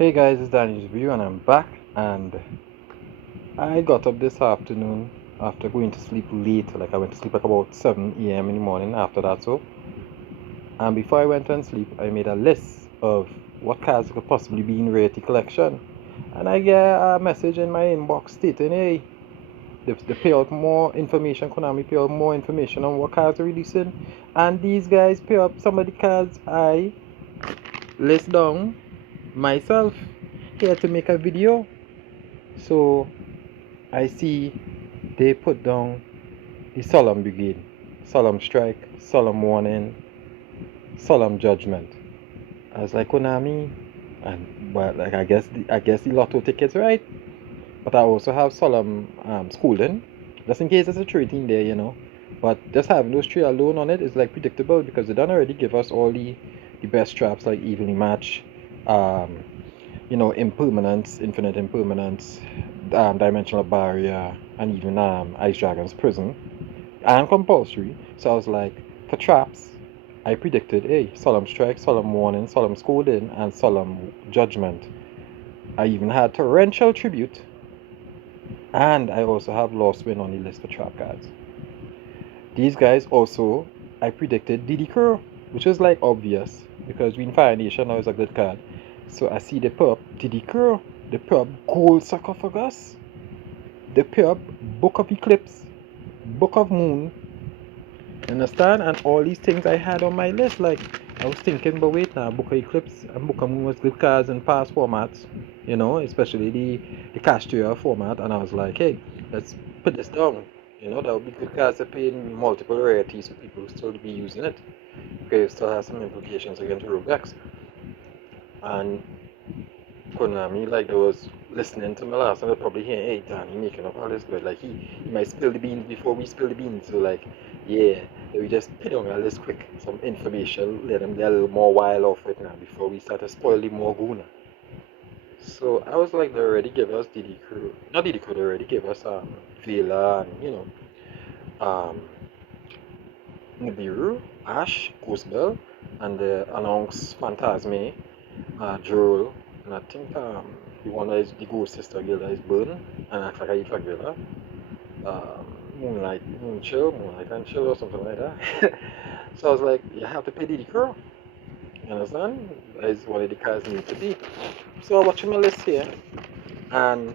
Hey guys, it's Daniel's View and I'm back, and I got up this afternoon after going to sleep late. Like I went to sleep like about 7 a.m. in the morning after that. And before I went and sleep, I made a list of what cards could possibly be in Rarity collection. And I get a message in my inbox stating, hey, they pay out more information, Konami pay out more information on what cards are releasing. And these guys pay up some of the cards I list down myself here to make a video. So I see they put down the Solemn Brigade, Solemn Strike, Solemn Warning, Solemn Judgment. I was like, Konami, and but like I guess the lotto tickets, right? But I also have Solemn Schooling, just in case there's a treat in there, you know. But just having those three alone on it is like predictable because they done already give us all the best traps like Evenly Match, um, impermanence, infinite impermanence, dimensional barrier, and even Ice Dragon's prison, and compulsory. So I was like, for traps, I predicted, hey, solemn strike, solemn warning, solemn scolding, and solemn judgment. I even had torrential tribute, and I also have lost win on the list for trap cards. These guys also, I predicted Diddy Crow, which was like obvious because we in Fire Nation now is a good card. So I see the put up Diddy Crow, the put up Gold Sarcophagus, the put up Book of Eclipse, Book of Moon, understand? And all these things I had on my list, like I was thinking, but wait now, Book of Eclipse and Book of Moon was good cards in past formats, especially the Castria format, and I was like, hey, let's put this down. That would be good cards to pay in multiple rarities for people who still be using it. Okay, it still has some implications against Roblox. And Konami, like they was listening to me last and they're probably hearing, hey Danny making up all this good. Like he might spill the beans before we spill the beans. So like, yeah, we just put on a list quick, some information, let them get a little more wild off it now before we start to spoil the more guna. So I was like, they already gave us Diddy Crew. Not Diddy Crew, they already gave us Vela and um Nibiru, Ash, Ghostbell, and the Announce Phantasme, Droll, and I think the one that is the Ghost Sister girl that is Burn, and acts like a Ifak girl, Moonlight, Moonlight and Chill or something like that. So I was like, you have to pay Diddy Crow. You understand? That is what the cards need to be. So I'm watching my list here, and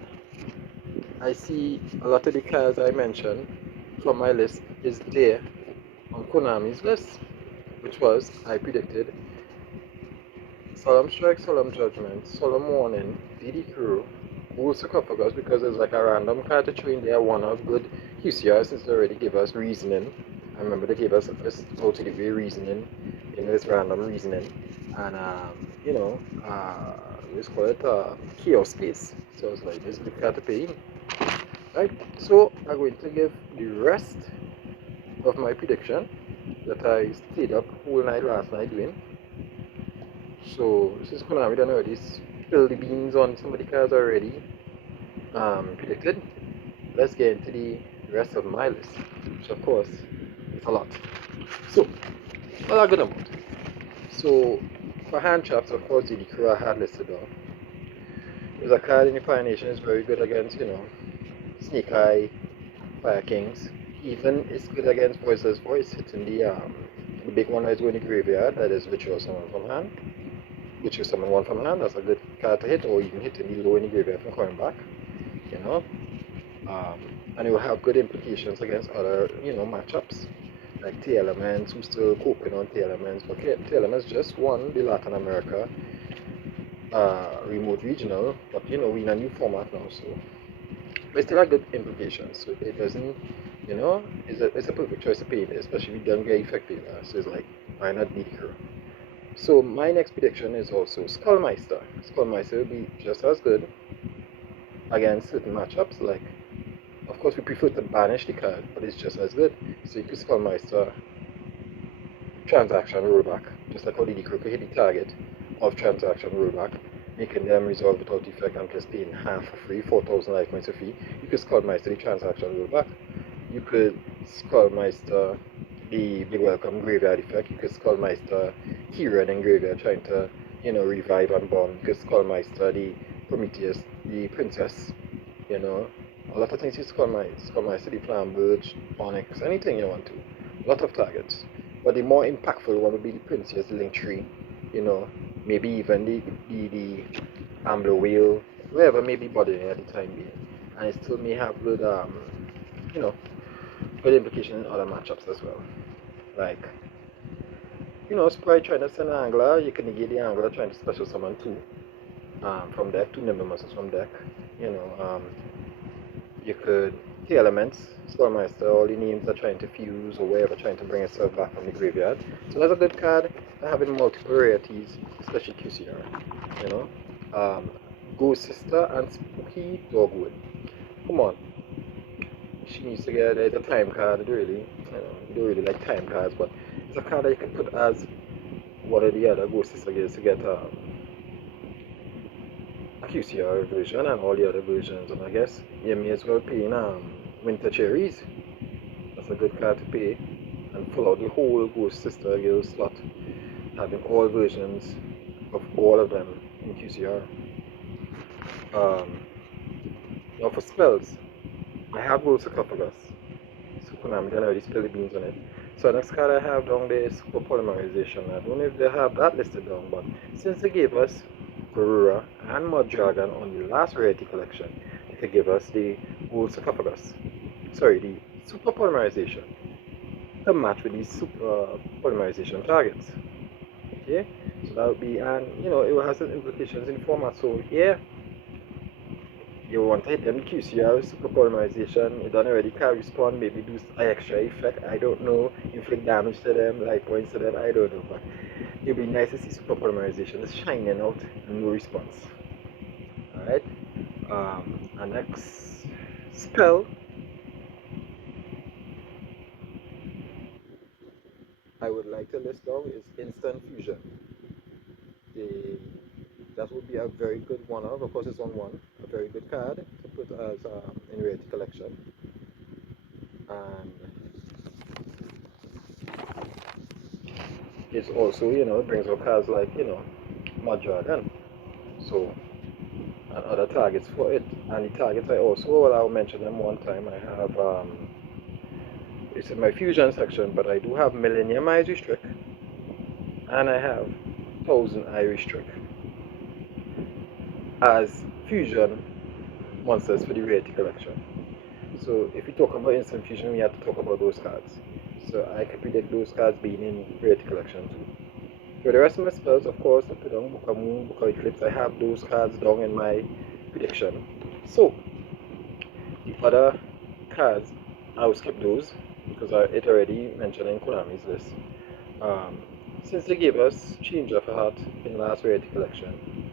I see a lot of the cards I mentioned from my list is there on Konami's list, which was, I predicted, Solemn Strike, Solemn Judgment, Solemn Warning, DD Crew, Gold Sarcophagus, because there's like a random card to train there, one of good QCR since they already gave us reasoning. I remember they gave us this totally way reasoning, this random reasoning, and let's call it chaos space. So it's like this good card to pay in. Right, so I'm going to give the rest of my prediction that I stayed up all night last night doing. So this is Konami done already spill the beans on some of the cards already predicted. Let's get into the rest of my list, which of course is a lot. So, what are good about? So, for hand traps, of course, the crew I had listed down. There's a card in the Fire Nation is very good against, Snake Eye, Fire Kings. Even it's good against Voiceless Voice, hitting the big one that is going to the graveyard, that is Virtual Summon from hand. Which is summon one from hand, that's a good card to hit, or even hitting the low in the graveyard from coming back, you know. And it will have good implications against other, matchups, like T Elements, who's still coping on T Elements. Okay, T Elements just won the Latin America remote regional, but we in a new format now, so but it still have good implications. So it doesn't, it's a perfect choice to pay it, especially if you don't get effective. So it's like, why not beat her? So my next prediction is also Skullmeister. Skullmeister will be just as good against certain matchups. Like, of course, we prefer to banish the card, but it's just as good. So you could Skullmeister transaction rollback, just like how the Crook hit the target of transaction rollback, making them resolve without effect and just paying half for free, 4,000 life points a fee. You could Skullmeister the transaction rollback. You could Skullmeister the Big Welcome graveyard effect. You could Skullmeister Kieran in graveyard trying to, revive and bomb, because Skullmeister, the Prometheus, the Princess, you know, a lot of things you Skullmeister, the Flamberge, Onyx, anything you want to. A lot of targets. But the more impactful one would be the Princess, the Link Tree, you know, maybe even the Ambler Wheel, wherever may be bothering at the time being. And it still may have good, you know, good implication in other matchups as well. Like, Sprite trying to send an angler, you can negate the angler trying to special summon two from deck, two nimble muscles from deck. You could the elements, Stormeister, all the names are trying to fuse or wherever trying to bring itself back from the graveyard. So that's a good card for having multiple rarities, especially QCR. You know? Ghost Sister and Spooky Dogwood. Come on. She needs to get a time card, really. You don't really like time cards, but it's a card that you can put as one of the other Ghost Sister gears to get a QCR version and all the other versions. And I guess you may as well pay in Winter Cherries. That's a good card to pay. And pull out the whole Ghost Sister guild slot, having all versions of all of them in QCR. Now for spells, I have World Sarcophagus. So Konami done already spilled the beans on it. So the next card I have down there is Super Polymerization. I don't know if they have that listed down, but since they gave us Aurora and Mud Dragon on the last Rarity collection, they could give us the World Sarcophagus. Sorry, the Super Polymerization to match with these Super Polymerization targets. Okay, so that would be, and it has some implications in format. So yeah, you want to hit them QCR, Super Polymerization, you done already carry spawn, maybe do an extra effect, I don't know, inflict damage to them, life points to them, I don't know, but it would be nice to see Super Polymerization just shining out and no response. Alright, our next spell I would like to list down is Instant Fusion. That would be a very good one-of. Of course, it's on one. A very good card to put as in Rarity collection. And it's also, it brings up cards like, Mud Dragon. So, and other targets for it. And the targets I also, well, I'll mention them one time. I have, it's in my fusion section, but I do have Millennium Eye Restrict. And I have 1000 Eye Restrict as fusion monsters for the Rarity collection. So if we talk about instant fusion, we have to talk about those cards. So I can predict those cards being in Rarity collection too. For the rest of my spells, of course, I put on Book of Moon, Book of Eclipse. I have those cards down in my prediction. So the other cards, I will skip those because it already mentioned in Konami's list. Since they gave us Change of Heart in last Rarity collection,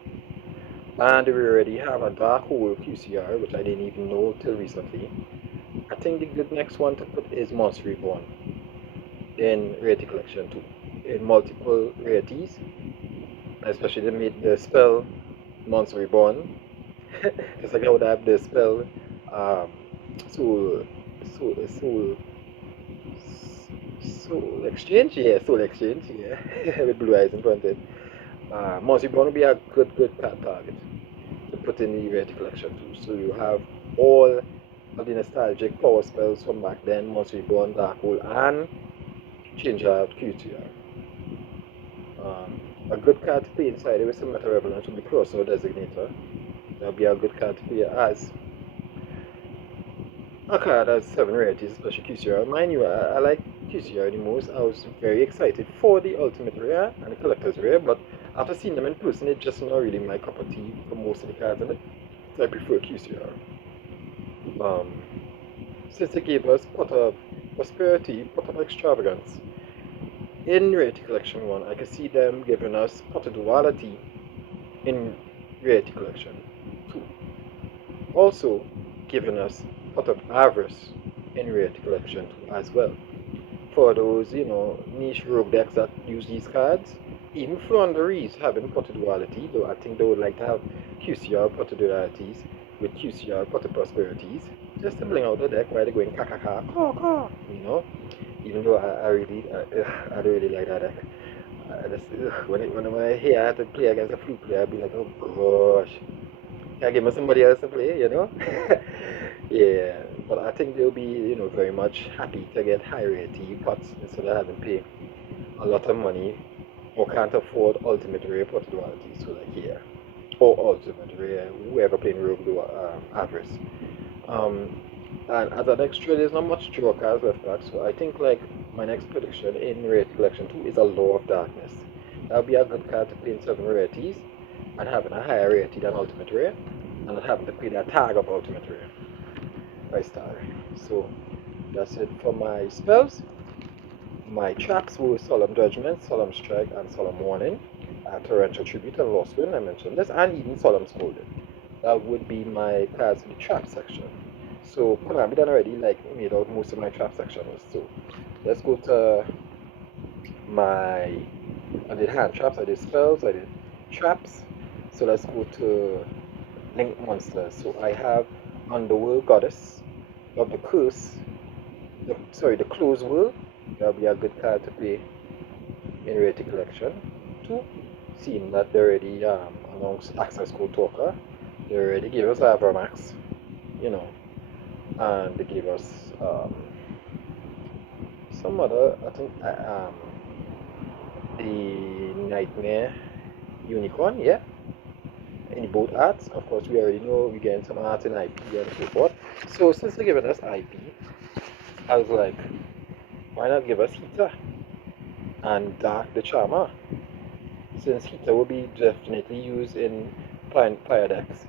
and we already have a Dark Hole QCR, which I didn't even know till recently. I think the good next one to put is Monster Reborn in Rarity collection too. In multiple rarities, especially they made the spell Monster Reborn. Just like I would have the spell Soul Exchange, Soul Exchange, with blue eyes in front of it. Monster Reborn will be a good card target to put in the Rarity collection too. So you have all of the nostalgic power spells from back then, Monster Reborn, Dark Hole, and Change Out QTR. A good card to play inside it with some Meta Revelance would be Crossover Designator. That would be a good card to play as a card has 7 rarities, especially QCR. Mind you, I like QCR the most. I was very excited for the Ultimate Rare and the Collector's Rare, but after seeing them in person, it's just not really my cup of tea for most of the cards in it. So I prefer QCR. Since they gave us Pot of Prosperity, Pot of Extravagance, in Rarity Collection 1, I can see them giving us Pot of Duality in Rarity Collection 2. Also giving us Pot of Avarice in Rarity Collection 2 as well. For those, niche rogue decks that use these cards, even Flonderies having Pot of Duality, though I think they would like to have QCR Pot of Dualities with QCR Pot of Prosperities, just to bring out the deck while they're going caw, even though I don't really like that deck. When I hear I had to play against a flute player, I'd be like, oh gosh, can I give me somebody else to play, you know? Yeah, but I think they'll be, very much happy to get high rarity pots instead of having to pay a lot of money or can't afford ultimate rare pot duality. So like, yeah, or ultimate rare, whoever playing rogue do Avarice. Um, and as an extra, there's not much draw cards left back, so I think like my next prediction in Rarity Collection 2 is a Law of Darkness. That would be a good card to play in 7 rarities and having a higher rarity than Ultimate Rare and not having to pay that tag of Ultimate Rare by star. So that's it for my spells. My traps were Solemn Judgment, Solemn Strike, and Solemn Warning. Torrential Tribute and Lost Wind, I mentioned this, and even Solemn Scolding. That would be my cards in the trap section. So Konami done already like made out most of my trap sections. So let's go to my I did hand traps, I did spells, I did traps. So let's go to Link Monsters. So I have Underworld Goddess of the Curse. The Closed World. That'll be a good card to play in Rarity Collection. 2. Seeing that they already announced Access Code Talker. They already gave us Avermax, and they gave us some other, I think, the Nightmare Unicorn, yeah. In both arts, of course, we already know we're getting some art in IP and so forth. So since they're giving us IP, I was like, why not give us Heater and Dark the Charmer? Since Heater will be definitely used in fire decks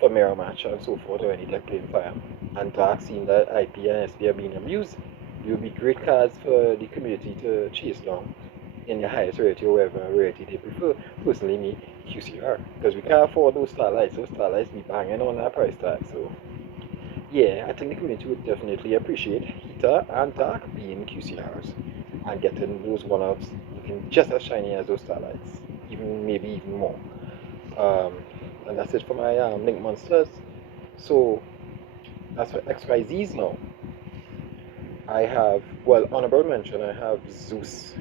for mirror match and so forth, or any deck playing fire, and Dark seeing that IP and SP are being abused, it will be great cards for the community to chase down in the highest rarity or whatever rarity they prefer. Personally, me, QCR, because we can't afford those starlights. Those starlights be banging on that price tag. So yeah, I think the community would definitely appreciate Heater and Dark being QCRs and getting those one-offs looking just as shiny as those starlights, maybe even more. And that's it for my Link Monsters. So as for XYZs now, I have, well, honorable mention, I have Zeus.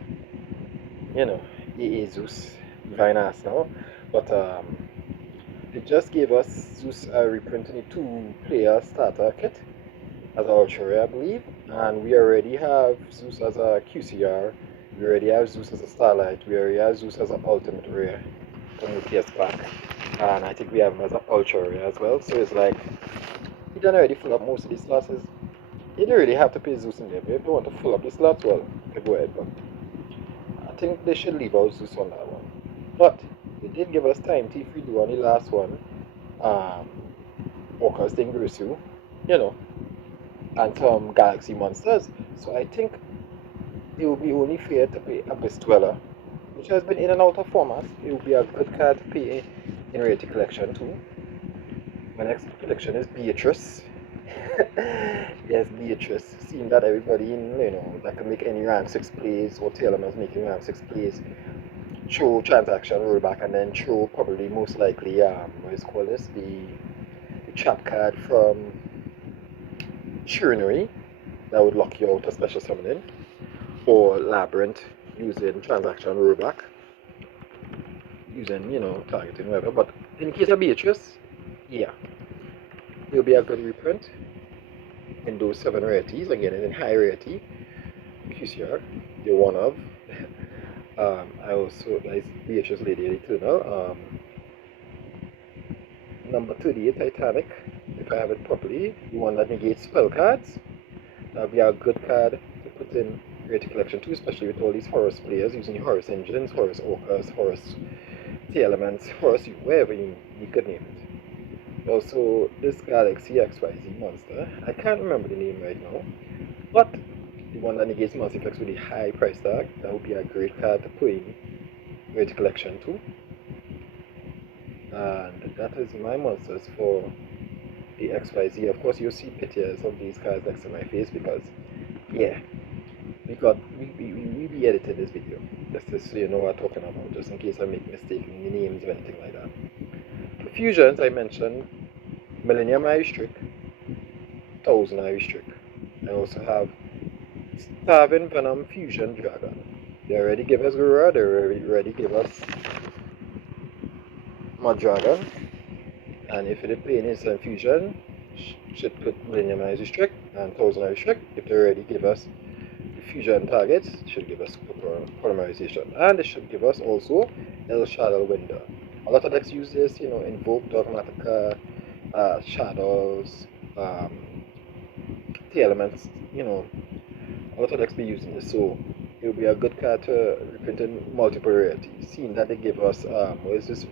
AA Zeus, very nice now. But they just gave us Zeus a reprint in the 2-player starter kit as our ultra, I believe. And we already have Zeus as a QCR. We already have Zeus as a Starlight. We already have Zeus as an Ultimate Rare from the PS pack. And I think we have him as an Ultra Rare as well. So it's like, he done already fill up most of these slots. You don't really have to pay Zeus in there, but if you want to fill up the slots, well, you go ahead. But I think they should leave out Zeus on that one. But they did give us time to redo on the last one. Walker's Dingrusu, and some Galaxy Monsters. So I think it would be only fair to pay Abyss Dweller, which has been in and out of formats. It would be a good card to pay in Rarity Collection too. My next collection is Beatrice. Yes, Beatrice. Seeing that everybody that can make any rank 6 plays or Taylorman's making rank 6 plays, throw transaction rollback, and then throw probably most likely what is called this, the trap card from Churnery that would lock you out a special summoning, or Labyrinth using transaction rollback, using targeting whatever. But in case of Beatrice, yeah, it'll be a good reprint in those 7 rarities, again in high rarity QCR, you're one of. I also, nice Beatrice Lady Eternal. Number 38, Titanic, if I have it properly, the one that negates spell cards. That would be a good card to put in Rarity Collection 2, especially with all these Horus players using Horus engines, Horus Orcas, Horus T elements, Horus wherever you could name it. Also, this Galaxy XYZ monster, I can't remember the name right now, but the one that negates Mass Effects with the high price tag, that would be a great card to put in Rarity Collection 2. And that is my monsters for the XYZ. Of course, you'll see pictures of these cards next to my face because, yeah, we be editing this video just so you know what I'm talking about, just in case I make mistakes in the names or anything like that. For fusions, I mentioned Millennium Irish Trick, 1000 Irish Trick. I also have Starving Venom Fusion Dragon. They already give us Gura, they already give us Mud Dragon, and if they play in instant fusion, should put Millennium Restrict and Thousand Restrict. If they already give us the fusion targets, should give us polymerization, and it should give us also El Shadow Window. A lot of decks use this, Invoke, Dogmatica, Shadows, the elements, a lot of decks be using this, so it will be a good card to reprint in multiple rarities. Seeing that they give us, what is this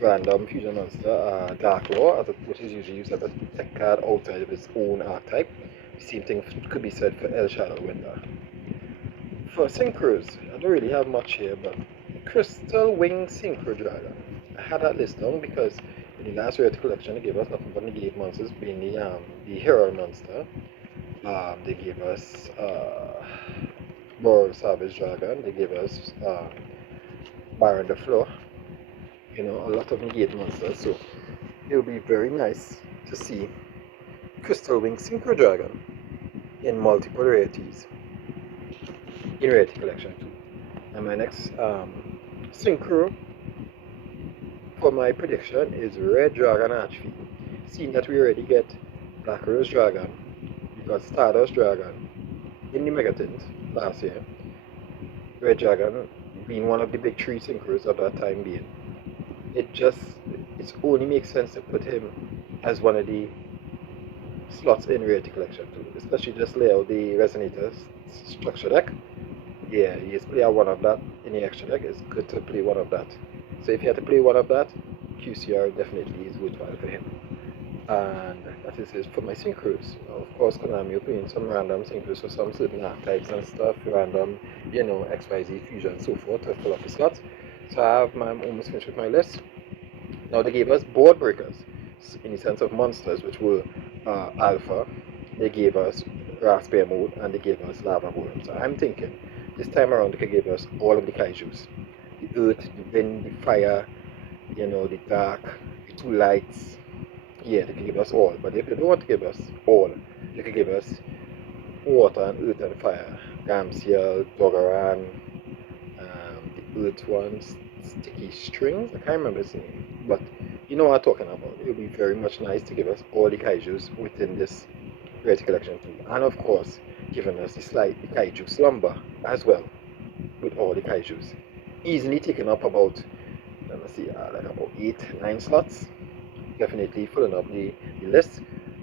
random fusion monster, Dark Law, which is usually used as a tech card outside of its own archetype. The same thing could be said for El Shadow Window. For Synchros, I don't really have much here, but Crystal Wing Synchro Dragon. I had that list down because in the last Rarity collection they gave us nothing but negate monsters, being the Hero monster. They gave us Boros Savage Dragon, they gave us Baron the Floor, a lot of negate monsters, so it will be very nice to see Crystal Wing Synchro Dragon in multiple rarities in Rarity collection too. And my next Synchro for my prediction is Red Dragon Archfiend. Seeing that we already get Black Rose Dragon, we got Stardust Dragon in the Megatins last year, Red Dragon being one of the big three synchros of that time being, it only makes sense to put him as one of the slots in Rarity collection too, especially just lay out the Resonator structure deck. Yeah, he is play one of that in the extra deck. It's good to play one of that. So if you have to play one of that, QCR definitely is worthwhile for him. And that is it for my synchros. Of course, Konami will playing some random synchros for some certain archetypes and stuff, random, XYZ fusion and so forth to fill up the slots. So I'm almost finished with my list. Now they gave us board breakers in the sense of monsters, which were Alpha. They gave us Raspberry Mode and they gave us Lava Mode. So I'm thinking this time around they could give us all of the kaijus. The earth, the wind, the fire, the dark, the two lights. Yeah, they can give us all. But if they don't want to give us all, they can give us water and earth and fire. Gamciel, Dogaran, the earth ones, Sticky Strings. I can't remember his name, but you know what I'm talking about. It would be very much nice to give us all the kaijus within this Rarity collection too. And of course, giving us the kaiju slumber as well with all the kaijus. Easily taking up about, let's see, like about 8-9 slots. Definitely filling up the list,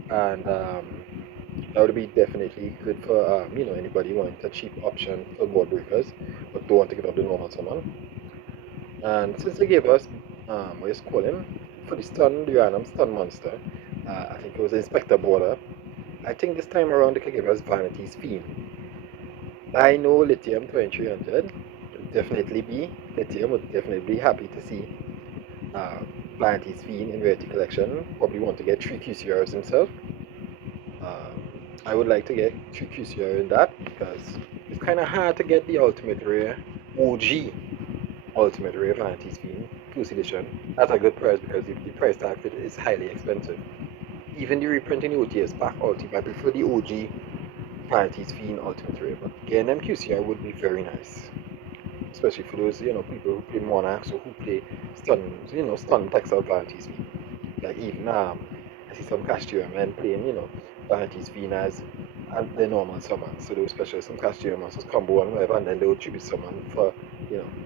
and that would be definitely good for anybody wanting a cheap option for board breakers but don't want to give up the normal summon. And since they gave us what is call him for the random stun monster, I think it was Inspector Border. I think this time around they could give us Vanity's Fiend. I know Lithium 2300 would definitely be happy to see Vanity's Fiend in Rarity collection. Probably want to get 3 QCRs himself. I would like to get 3 QCR in that because it's kind of hard to get the Ultimate Rare OG Ultimate Rare Vanity's Fiend 2nd edition at a good price because the price tag for it is highly expensive. Even the reprinting OTS pack Ultimate, I prefer the OG Vanity's Fiend Ultimate Rare, but getting them QCR would be very nice. Especially for those, people who play Monarchs or who play stun Texas Vanity's Fiend. Like even I see some Castier men playing, Vanity's Fiend as the normal summon. So they will special some Castier monsters combo and whatever, and then they will tribute summon for,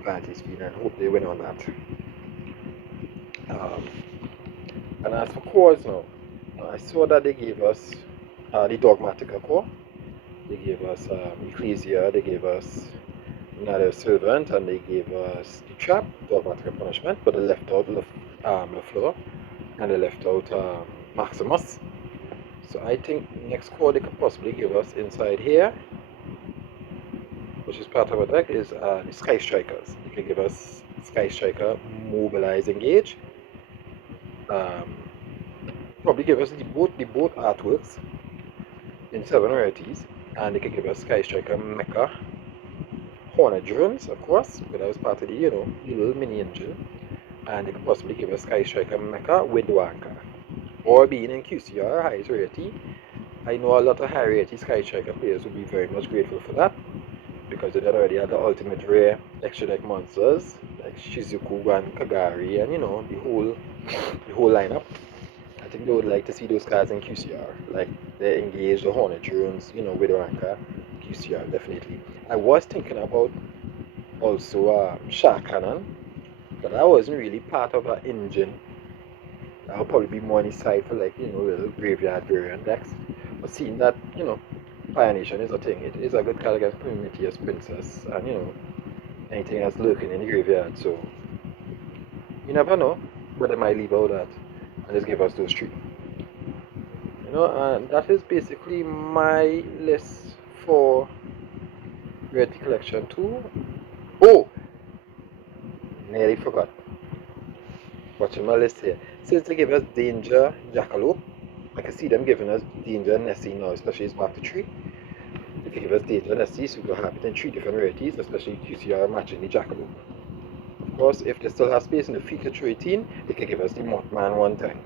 Vanity's Fiend and hope they win on that. And as for cores now, I saw that they gave us the Dogmatica core. They gave us Ecclesia, they gave us another Servant, and they gave us the Trap, Dogmatica Punishment, but they left out LaFleur, and they left out Maximus. So I think next core they could possibly give us inside here, which is part of our deck, is the Sky Strikers. They can give us Sky Striker, Mobilize, Engage. Probably give us the both artworks in 7 rarities, and they can give us Sky Striker Mecha, Hornet Drones, of course, because that was part of the, the little mini engine, and they could possibly give us Sky Striker Mecha with Wanker. Or being in QCR, highest rarity, I know a lot of high rarity Sky Striker players would be very much grateful for that, because they already had the ultimate rare extra deck monsters like Shizuku and Kagari, and the whole lineup. I think they would like to see those cards in QCR, like they engage the Hornet drones, with the Ranker. QCR definitely. I was thinking about also Shark Cannon, but that wasn't really part of our engine. That would probably be more on the side for like little graveyard variant decks. But seeing that Fire Nation is a thing, it is a good card against Prometheus Princess and anything that's lurking in the graveyard. So you never know, but they might leave out that and just give us those three. And that is basically my list for Rarity Collection 2. Oh, nearly forgot. Watching my list here. Since they give us Danger Jackalope, I can see them giving us Danger Nessie now, especially it's back to 3. If they give us Danger Nessie, so we'll have it in 3 different rarities, especially QCR matching the Jackalope. Of course, if they still have space in the feature 18, they can give us the Mothman one time.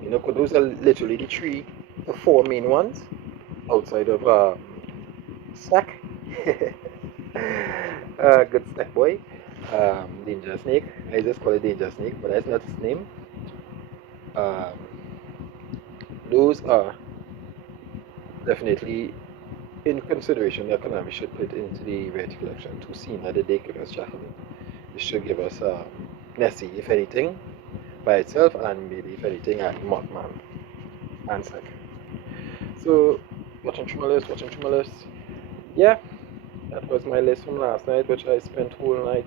Because those are literally the 3 to 4 main ones outside of Snack. Good Snack boy. Danger Snake. I just call it Danger Snake, but that's not his name. Those are definitely in consideration that Konami should put into the Rarity Collection to see that they give us Jackalope. They should give us Nessie, if anything, by itself, and maybe if anything, Mothman and Snack. So, watching through my list. Yeah, that was my list from last night, which I spent whole night,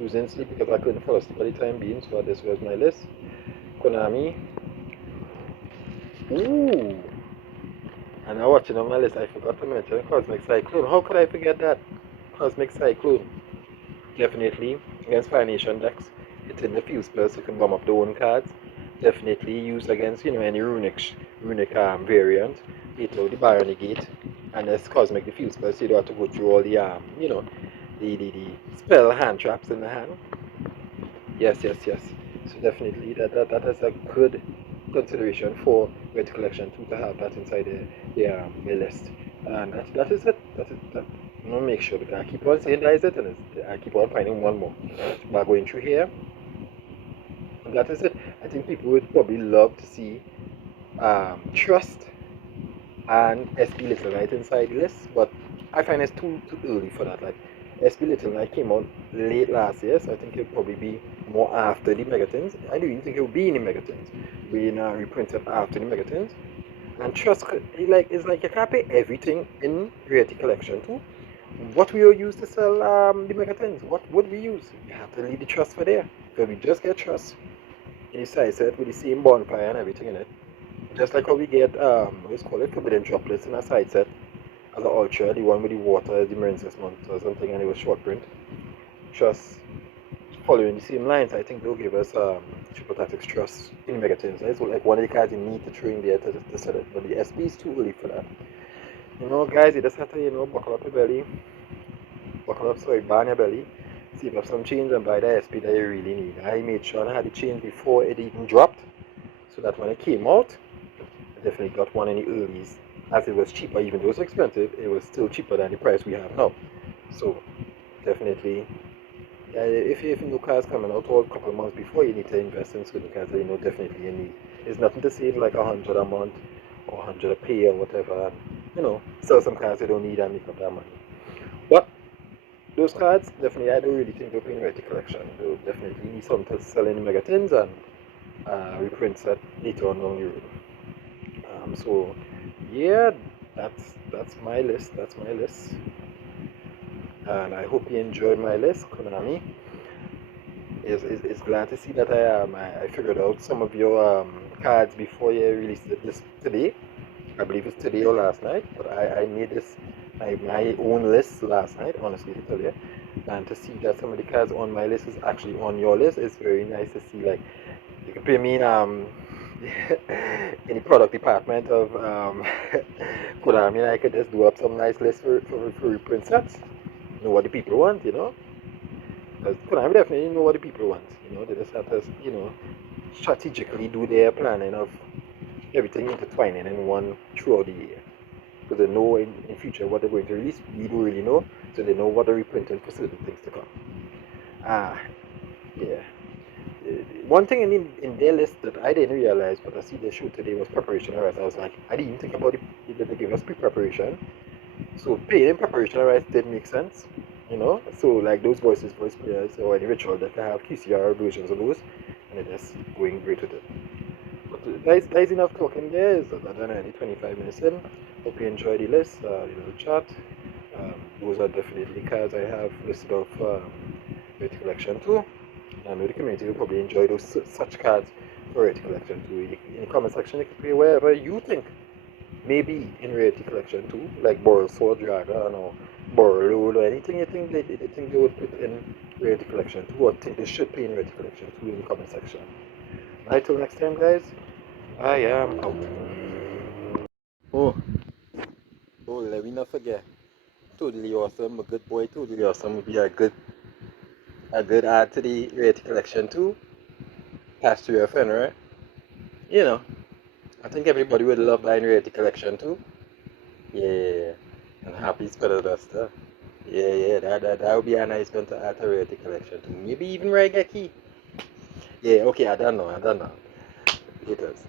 losing sleep because I couldn't fall asleep at the time being. So this was my list. Konami. Ooh. And now watching on my list, I forgot to mention Cosmic Cyclone. How could I forget that? Cosmic Cyclone. Definitely against Fire Nation decks. It's in the field spell, so you can bomb up the own cards. Definitely used against any runic variant. Hit out the Barony Gate, and there's Cosmic the field spell, so you don't have to go through all the the spell hand traps in the hand. Yes. So definitely that is a good consideration for Rarity Collection 2 to have that inside the list. And that is it. I'm gonna make sure because I keep on saying that is it, and I keep on finding one more. But going through here, and that is it. I think people would probably love to see Trust and SP Little Knight inside the list, but I find it's too early for that. Like SP Little Knight came out late last year, so I think it'll probably be more after the Megatons. I don't even think it will be in the Megatons. Being reprinted after the Megatons. And Trust it's like you can't pay everything in Rarity Collection 2. What we will use to sell the Megatons? What would we use? You have to leave the Trust for there. Because we just get Trust in the side set with the same bonfire and everything in it. Just like how we get let's call it Forbidden Droplets in a side set as an ultra, the one with the water, the Marine monster or something, and it was short print. Trust following the same lines, I think they'll give us Triple Tactics Trust in Megatons. It's like one of the cards you need to throw in there to sell it, but the SP is too early for that. Guys, you just have to buckle up your belly, burn your belly, save up some change and buy the SP that you really need. I made sure I had the change before it even dropped, so that when it came out, I definitely got one in the earlies. As it was cheaper, even though it was expensive, it was still cheaper than the price we have now. So definitely, if new cars coming out all a couple of months before, you need to invest in certain cars that definitely you need. There's nothing to save like 100 a month or 100 a pay or whatever, and sell some cars you don't need and make up that money. But those cards, definitely, I don't really think they'll be in Rarity Collection. They'll definitely need something to sell in the Megatons and reprints that later on down the road. So yeah, that's my list. And I hope you enjoyed my list. Konami is glad to see that I figured out some of your cards before you released this today. I believe it's today or last night, but I made this my own list last night, honestly to tell you. And to see that some of the cards on my list is actually on your list is very nice to see. Like you can pay me in the product department of Konami, I could just do up some nice lists for reprint sets. Know what the people want, because Konami definitely know what the people want. They just have to, strategically do their planning of everything intertwining in one throughout the year. because they know in future what they're going to release. We don't really know, so they know what they're reprinting for certain things to come. Yeah. One thing in their list that I didn't realize, but I see they showed today was preparation rights. I was like, I didn't even think about it that they gave us pre-preparation. So paying in preparation rights did make sense, you know. So like those voice players or any ritual that can have QCR versions of those, and they're just going great with it. But that is enough talking there. It's already 25 minutes in. Hope you enjoyed the list, the little chat. Those are definitely cards I have listed off Rarity Collection 2. I know the community will probably enjoy those such cards for Rarity Collection 2. In the comment section, you can play wherever you think. Maybe in Rarity Collection 2, like Boral Sword Dragon or Boral Load or anything you think they think they would put in Rarity Collection 2 or think they should pay in Rarity Collection 2 in the comment section. Alright, till next time, guys, I am out. Oh, let me not forget. Totally awesome, a good boy, totally awesome would be a good add to the Rarity Collection 2. Pass to your friend, right? You know, I think everybody would love buying Rarity Collection 2. Yeah, and happy Spell Duster. Yeah, that would be a nice one to add to Rarity Collection 2. Maybe even Reggae Key. Yeah, okay, I don't know. It does.